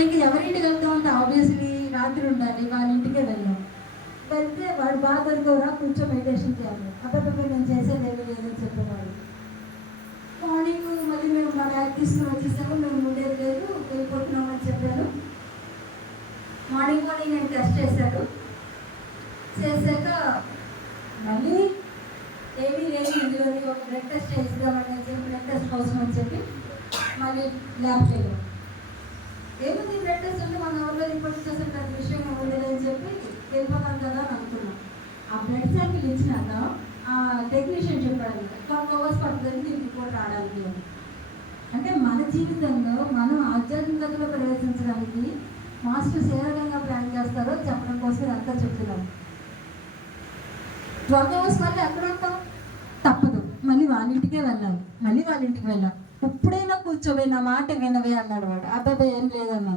ఇంక ఎవరింటికి వెళ్తామంటే ఆబ్వియస్లీ రాత్రి ఉండాలి, వాళ్ళ ఇంటికే వెళ్ళాం. వెళ్తే వాడు బాగా దొరికవరా కూర్చో మెడిటేషన్ చేయాలి, అబ్బాయి నేను చేసేది ఏమీ లేదని చెప్పేవాడు. మార్నింగ్ మళ్ళీ మేము మా బ్యాగ్ తీసుకుని వచ్చేసాము, మేము ఉండేది లేదు వెళ్ళిపోతున్నామని చెప్పాను. మార్నింగ్ నేను టెస్ట్ చేశాడు. చేశాక మళ్ళీ ఏమీ లేదు ఇందులో, ఒక బ్లడ్ టెస్ట్ చేద్దామని చెప్పి బ్లడ్ టెస్ట్ కోసం అని చెప్పి మళ్ళీ ల్యాబ్కి వెళ్ళాం. ఏముంది బ్లడ్ టెస్ట్ అంటే మన ఊళ్ళో రిపోర్ట్ చేసే ప్రతి విషయం ఉండదని చెప్పి వెళ్ళిపోతాం కదా అని అనుకున్నాం. ఆ బ్లడ్ శాంపిల్ ఇచ్చినాక ఆ టెక్నీషియన్ చెప్పాడు 12 hours పడుతుంది దీనికి రిపోర్ట్ రావడానికి అని. అంటే మన జీవితంలో మనం ఆధ్యాత్మికతలో ప్రవేశించడానికి మాస్టర్స్ ఏ విధంగా ప్లాన్ చేస్తారో చెప్పడం కోసం అంతా చెప్తున్నాం. 12 hours మళ్ళీ ఎక్కడ ఉంటాం, తప్పదు, మళ్ళీ వాళ్ళ ఇంటికే వెళ్ళాలి. ఇప్పుడైనా కూర్చోవే, నా మాట వినవే అన్నాడు వాడు. అబ్బాయి ఏం లేదన్నా.